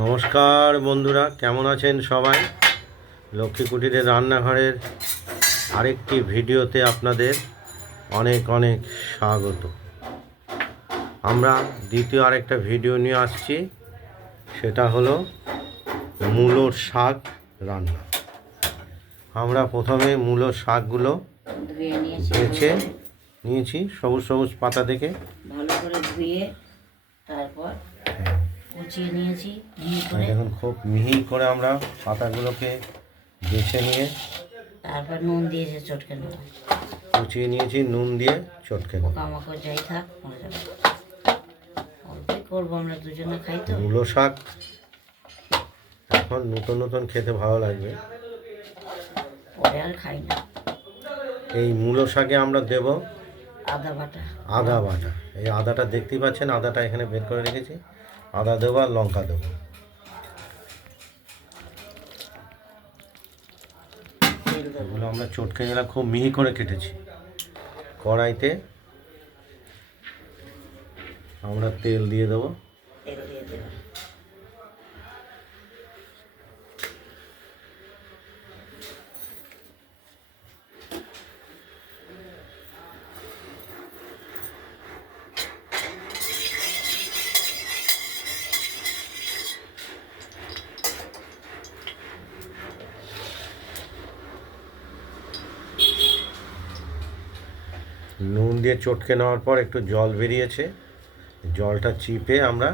নমস্কার বন্ধুরা কেমন আছেন সবাই? লক্ষ্মী কুটিরের রান্নাঘরের আরেকটি ভিডিওতে আপনাদের অনেক অনেক স্বাগত। আমরা দ্বিতীয় আরেকটা ভিডিও নিয়ে আসছি সেটা হলো মূলোর শাক রান্না। আমরা প্রথমে মূলোর শাকগুলো বেছে নিয়েছি সবুজ সবুজ পাতা থেকে। ভালো করে ধুয়ে তারপর কুচিয়ে নিয়েছি মিহি করে। দেখুন খুব মিহি করে আমরা পাতাগুলোকে বেছে নিয়ে তারপর নুন দিয়েছে চটকে নেব। কুচিয়ে নিয়েছি নুন দিয়ে চটকে নেব। পোকামাকড় যাই থাক মরে যাবে। অল্পই করব আমরা দুজনে খাই তো? মূলো শাক এখন নতুন নতুন খেতে ভালো লাগবে। পরে আর খাই না। এই মূলো শাকে আমরা দেব আদা বাটা। আদা বাটা। এই আদাটা দেখতেই পাচ্ছেন আদাটা এখানে বের করে রেখেছি। আদা দেবো আর লঙ্কা দেবো। এগুলো আমরা চটকে গেলাম খুব মিহি করে কেটেছি। কড়াইতে আমরা তেল দিয়ে দেবো। তেল দিয়ে দেবো। নুন দিয়ে চটকে নেওয়ার পর একটু জল বেরিয়েছে। জলটা চিপে আমরা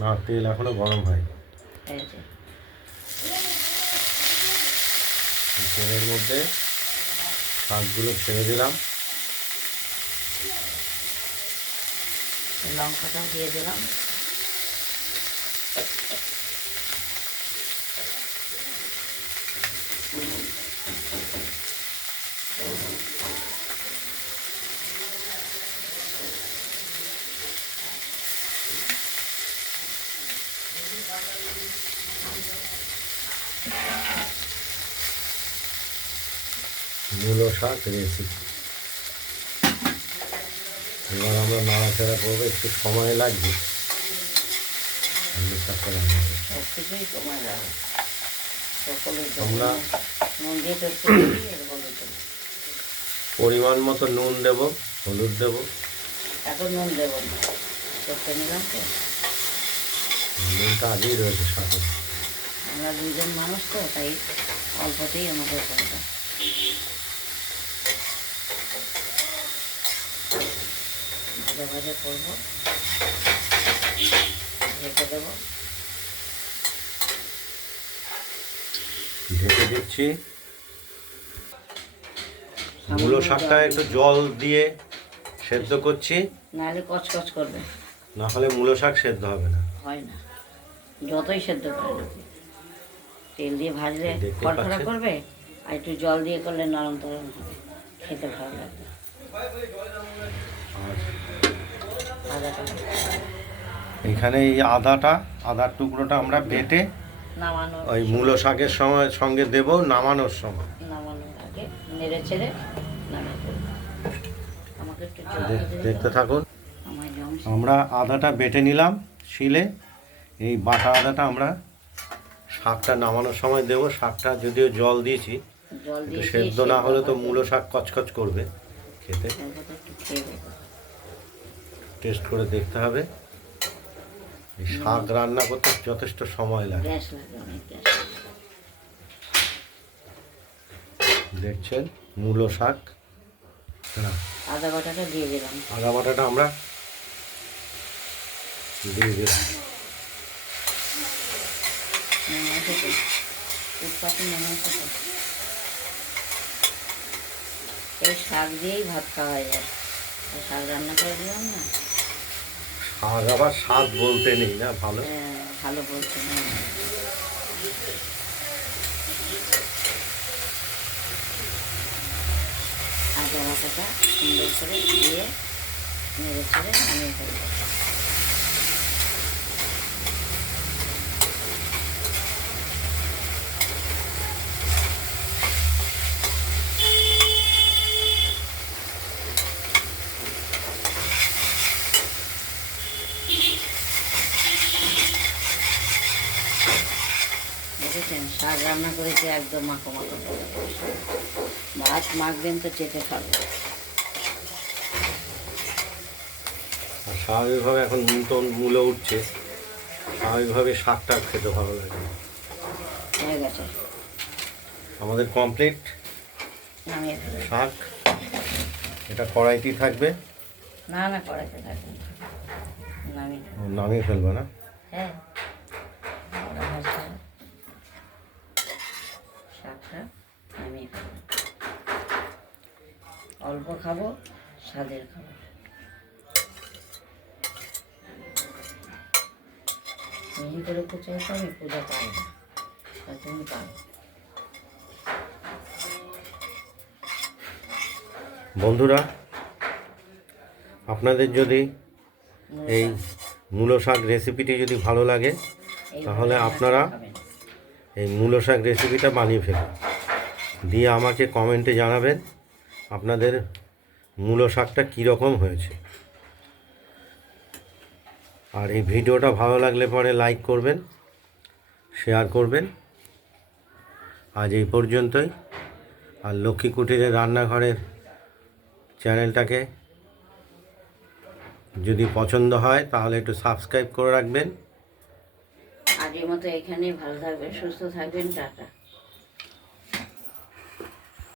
না। তেল এখনও গরম হয় তেলের মধ্যে শাকগুলো ছেড়ে দিলাম। লঙ্কাটাও দিয়ে দিলাম। মূলো শাক রেসিপি এবার আমরা নাড়াচাড়া করব একটু সময় লাগবে। আমরা-। পরিমাণ মতো নুন দেব হলুদ দেব। এখন নুন দেবো না। নিলাম তো। আগেই রয়েছে আমরা দুজন মানুষ তো তাই অল্পতেই আমাদের করবে ভাজা ভাজা করব। ঢেকে দেবো। ঢেকে দিচ্ছি। মূলো শাকটা একটু জল দিয়ে সেদ্ধ করছি। নাহলে কচকচ করবে। না হলে মূলো শাক সেদ্ধ হবে না। হয় না। যতই সেদ্ধ করে না তেল দিয়ে ভাজলে খড়খড়া করবে আর একটু জল দিয়ে করলে নরম তরম হবে। খেতে ভালো লাগবে। এখানে এই আদাটা আদার টুকরোটা আমরা বেটে ওই মূলো শাকের সময় সঙ্গে দেব নামানোর সময়। দেখতে থাকুন। আমরা আদাটা বেটে নিলাম শিলে। এই বাটা আদাটা আমরা শাকটা নামানোর সময় দেব। শাকটা যদিও জল দিয়েছি একটু সেদ্ধ না হলে তো মূলো শাক কচকচ করবে খেতে। টেস্ট করে দেখতে হবে। এই শাক রান্না করতে যথেষ্ট সময় লাগে। দেখছেন মূলো শাক। হ্যাঁ। আদা বাটাটা দিয়ে দিলাম। আদা বাটাটা আমরা দিয়ে দিলাম। নেমে এসেছে উৎপাতে নেমে এসেছে এই শাক দিয়েই ভাত খাওয়া যায় শাক রান্না করে দিলাম না শাক আবার স্বাদ বলতে নেই, না? ভালো? ভালো বলছে না আদা বাটাটা সুন্দর করে দিয়ে, নেড়ে ছেড়ে নামিয়ে ফেলব দেখেছেন শাক রান্না করেছি একদম মাখো মাখো। করে। ভাত মাখবেন তো চেটে খাবে। আর স্বাভাবিকভাবে এখন নূতন মূল্য উঠছে। স্বাভাবিকভাবে শাকটা খেতে ভালো লাগে। হয়ে গেছে। আমাদের কমপ্লিট শাক। এটা কড়াইতেই থাকবে। না না কড়াইতে থাকবে নামিয়ে ফেলব না? হ্যাঁ কড়া ভাজা শাকটা নামিয়ে ফেলব অল্প খাব স্বাদের খাব। মিহি করে কুচাই তো আমি পূজা পাই না। তা তুমি পারো বন্ধুরা আপনাদের যদি এই মূলো শাক রেসিপিটি যদি ভালো লাগে তাহলে আপনারা। এই মূলো শাক রেসিপিটা বানিয়ে ফেলুন। দিয়ে আমাকে কমেন্টে জানাবেন আপনাদের মূলো শাকটা কীরকম হয়েছে। আর এই ভিডিওটা ভালো লাগলে পরে লাইক করবেন শেয়ার করবেন। আজ এই পর্যন্তই। আর লক্ষ্মী কুটিরের রান্নাঘরের চ্যানেলটাকে যদি পছন্দ হয় তাহলে একটু সাবস্ক্রাইব করে রাখবেন। মতো এখানেই ভালো থাকবেন সুস্থ থাকবেন টাটা।